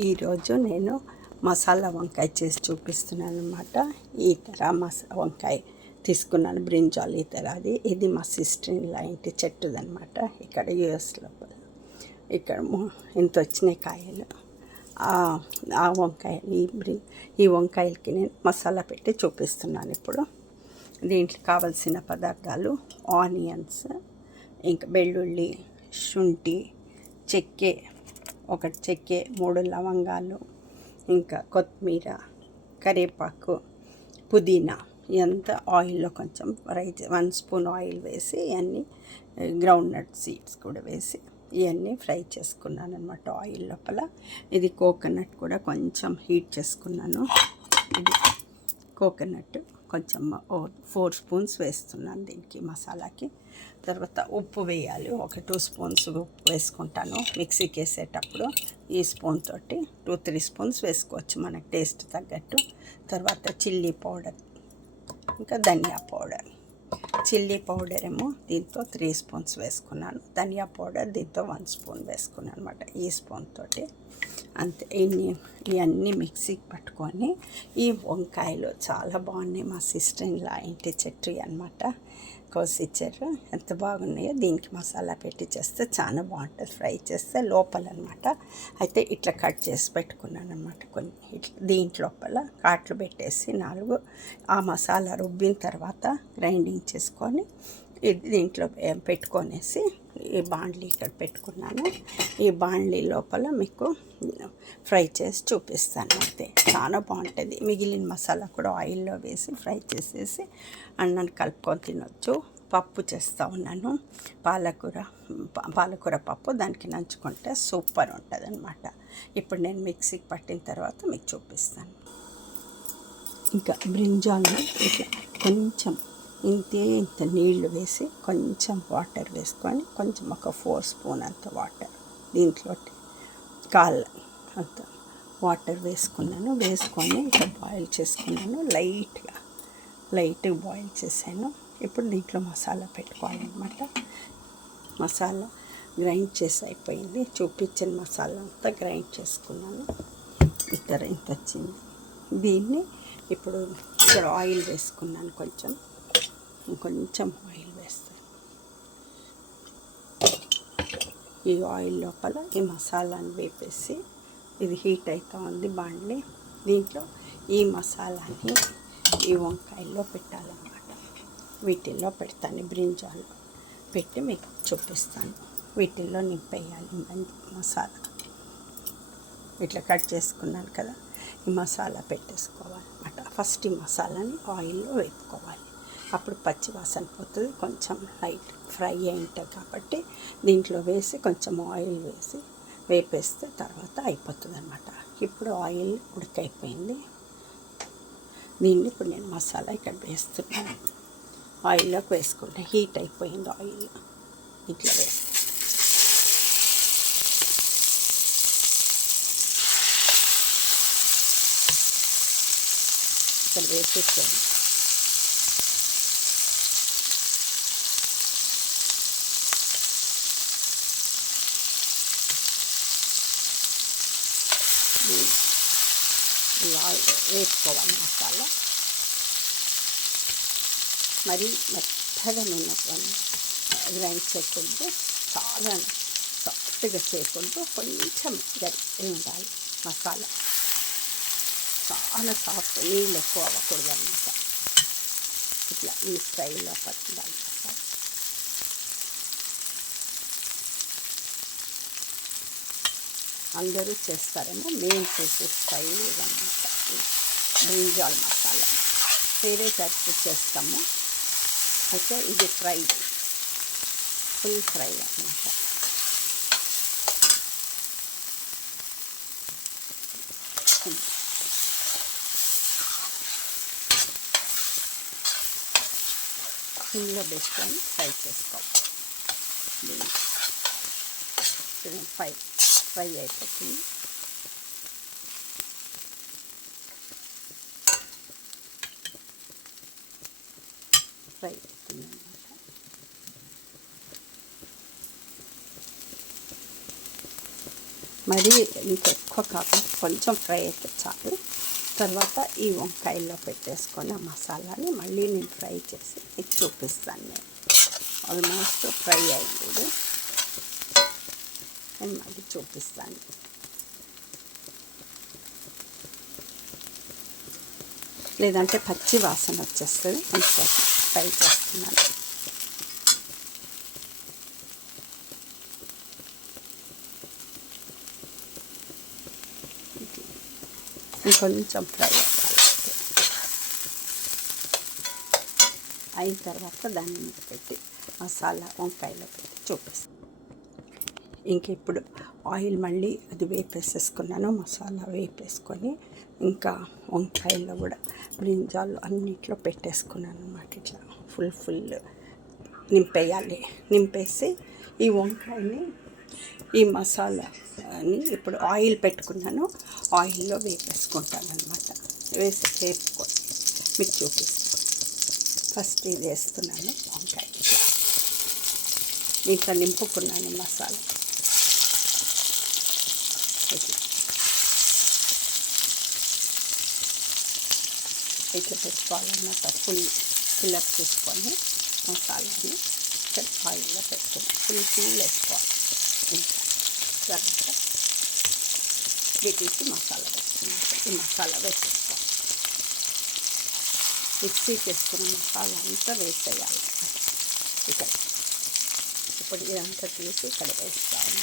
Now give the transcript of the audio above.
ఈరోజు నేను మసాలా వంకాయ చేసి చూపిస్తున్నాను అన్నమాట. ఈ తర వంకాయ తీసుకున్నాను, బ్రింజాల్ ఈ తర. ఇది మా సిస్టర్ ఇలా ఇంటి చెట్టుదనమాట. ఇక్కడ యూఎస్లో ఇక్కడ ఇంత వచ్చినాయి కాయలు. ఆ వంకాయలు ఈ వంకాయలకి నేను మసాలా పెట్టి చూపిస్తున్నాను ఇప్పుడు. దీంట్లో కావలసిన పదార్థాలు ఆనియన్స్, ఇంకా వెల్లుల్లి, శుంఠి, చెక్కే, ఒకటి చెక్కే, 3 లవంగాలు, ఇంకా కొత్తిమీర, కరివేపాకు, పుదీనా. ఎంత ఆయిల్లో కొంచెం 1 స్పూన్ ఆయిల్ వేసి ఇవన్నీ గ్రౌండ్ నట్ సీడ్స్ కూడా వేసి ఇవన్నీ ఫ్రై చేసుకున్నాను అనమాట ఆయిల్ లోపల. ఇది కోకోనట్ కూడా కొంచెం హీట్ చేసుకున్నాను. ఇది కోకోనట్ కొంచెం 4 స్పూన్స్ వేస్తున్నాను దీనికి మసాలాకి. తర్వాత ఉప్పు వేయాలి, ఒక 2 స్పూన్స్ ఉప్పు వేసుకుంటాను మిక్సీకి వేసేటప్పుడు. ఈ స్పూన్ తోటి 2-3 స్పూన్స్ వేసుకోవచ్చు మనకు టేస్ట్ తగ్గట్టు. తర్వాత చిల్లీ పౌడర్, ఇంకా ధనియా పౌడర్. చిల్లీ పౌడర్ ఏమో దీంతో 3 స్పూన్స్ వేసుకున్నాను, ధనియా పౌడర్ దీంతో 1 స్పూన్ వేసుకున్నాను అనమాట. ఈ స్పూన్ తోటి అంతే. ఇవన్నీ మిక్సీకి పట్టుకొని, ఈ వంకాయలు చాలా బాగున్నాయి, మా సిస్టర్ ఇలా ఇంటి చెట్టు అనమాట, కోసిచ్చారు. ఎంత బాగున్నాయో. దీనికి మసాలా పెట్టి చేస్తే చాలా బాగుంటుంది, ఫ్రై చేస్తే లోపల అనమాట. అయితే ఇట్లా కట్ చేసి పెట్టుకున్నాను అనమాట కొన్ని. ఇట్లా దీంట్లోపల కాట్లు పెట్టేసి 4 ఆ మసాలా రుబ్బిన తర్వాత గ్రైండింగ్ చేసుకొని దీంట్లో పెట్టుకొనేసి ఈ బాండ్లీ ఇక్కడ పెట్టుకున్నాను. ఈ బాండ్లీ లోపల మీకు ఫ్రై చేసి చూపిస్తాను. అయితే చాలా బాగుంటుంది. మిగిలిన మసాలా కూడా ఆయిల్లో వేసి ఫ్రై చేసేసి అన్నాన్ని కలుపుకొని తినొచ్చు. పప్పు చేస్తూ ఉన్నాను, పాలకూర పప్పు. దానికి నంచుకుంటే సూపర్ ఉంటుంది అనమాట. ఇప్పుడు నేను మిక్సీకి పట్టిన తర్వాత మీకు చూపిస్తాను. ఇంకా బ్రింజాల్ని ఇట్లా కొంచెం ఇంత నీళ్లు వేసి కొంచెం వాటర్ వేసుకొని, కొంచెం ఒక 4 స్పూన్ అంత వాటర్ దీంట్లో అంత వాటర్ వేసుకున్నాను. వేసుకొని ఇట్లా బాయిల్ చేసుకున్నాను, లైట్గా బాయిల్ చేశాను. ఇప్పుడు దీంట్లో మసాలా పెట్టుకోవాలన్నమాట. మసాలా గ్రైండ్ చేసి అయిపోయింది. చూపించిన మసాలా అంతా గ్రైండ్ చేసుకున్నాను. ఇంత వచ్చింది. దీన్ని ఇప్పుడు ఇక్కడ ఆయిల్ వేసుకున్నాను, కొంచెం ఆయిల్ వేస్తాను. ఈ ఆయిల్ లోపల ఈ మసాలాని వేపేసి, ఇది హీట్ అవుతూ ఉంది బాండ్లీ. దీంట్లో ఈ మసాలాని ఈ వంకాయల్లో పెట్టాలన్నమాట. వీటిల్లో పెడతాను, బ్రింజాల్లో పెట్టి మీకు చూపిస్తాను. వీటిల్లో నింపేయాలి మసాలా. ఇట్లా కట్ చేసుకున్నాను కదా, ఈ మసాలా పెట్టేసుకోవాలన్నమాట. ఫస్ట్ ఈ మసాలాని ఆయిల్లో వేపుకోవాలి, అప్పుడు పచ్చి వాసన పోతుంది. కొంచెం లైట్ ఫ్రై అయి ఉంటుంది కాబట్టి దీంట్లో వేసి కొంచెం ఆయిల్ వేసి వేపేస్తే తర్వాత అయిపోతుంది అన్నమాట. ఇప్పుడు ఆయిల్ ఉడికైపోయింది. దీన్ని ఇప్పుడు నేను మసాలా ఇక్కడ వేస్తున్నాను. ఆయిల్లోకి వేసుకుంటే హీట్ అయిపోయింది ఆయిల్. ఇట్లా వేస్తాను. ఇక్కడ వేసేసాను. వేసుకోవాలి మసాలా. మరి మెత్తగా ఉన్నటువంటి గ్రైండ్ చేయకూడదు, చాలా సాఫ్ట్గా చేయకూడదు, కొంచెం గట్టి ఉండాలి మసాలా. చాలా సాఫ్ట్, నీళ్ళు ఎక్కువ అవ్వకూడదు అన్నమాట. ఇట్లా ఈ స్టైల్లో పట్టిండాలి మసాలా. అందరూ చేస్తారేమో, మేము చేసే స్టైల్ ఇదన్నమాట. బ్రింజాల్ మసాలా వేరే టైప్ చేస్తాము. అయితే ఇది ఫుల్ ఫ్రై అన్నమాట. సిమ్లో పెట్టుకొని ఫ్రై చేసుకోవాలి. ఫ్రై అయిపోతుంది. ఫ్రై అవుతుంది అన్నమాట. మరి ఇంకెక్కువ కాకుండా కొంచెం ఫ్రై అయితే చాలు. తర్వాత ఈ వంకాయల్లో పెట్టేసుకొని ఆ మసాలాని మళ్ళీ నేను ఫ్రై చేసి మీకు చూపిస్తాను. నేను ఆల్మోస్ట్ ఫ్రై అయింది ఇది, నేను మళ్ళీ చూపిస్తాను. లేదంటే పచ్చి వాసన వచ్చేస్తుంది, అందుకోసం ఫ్రై చేస్తున్నాను. ఇంకొంచెం ఫ్రై అవ్వాలి. అయిన తర్వాత దాన్ని మీద పెట్టి మసాలా వంకాయలో పెట్టి చూపిస్తాను. ఇంక ఇప్పుడు ఆయిల్ మళ్ళీ అది వేపేసేసుకున్నాను, మసాలా వేపేసుకొని ఇంకా వంకాయల్లో కూడా బ్రింజాలు అన్నిట్లో పెట్టేసుకున్నాను అన్నమాట. ఇట్లా ఫుల్ నింపేయాలి. నింపేసి ఈ వంకాయని ఈ మసాలాని ఇప్పుడు ఆయిల్ పెట్టుకున్నాను, ఆయిల్లో వేపేసుకుంటాను అనమాట. వేపుకొని మీకు చూపిస్తాను. ఫస్ట్ ఇది వేస్తున్నాను వంకాయ, దీంట్లో నింపుకున్నాను మసాలా. ఇట్లా పెట్టుకోవాలన్నమాట. ఫిల్అప్ చేసుకొని మసాలాని ఇక్కడ ఆయిల్లో పెట్టుకున్నాను. ఫుల్ వేసుకోవాలి. తర్వాత వీటికి మసాలా వేసుకున్నాను. ఈ మసాలా వేసేసుకోవాలి. మిక్సీ చేసుకున్న మసాలా అంతా వేసేయాలి ఇక్కడ. ఇప్పుడు ఇదంతా తీసి ఇక్కడ వేస్తాను.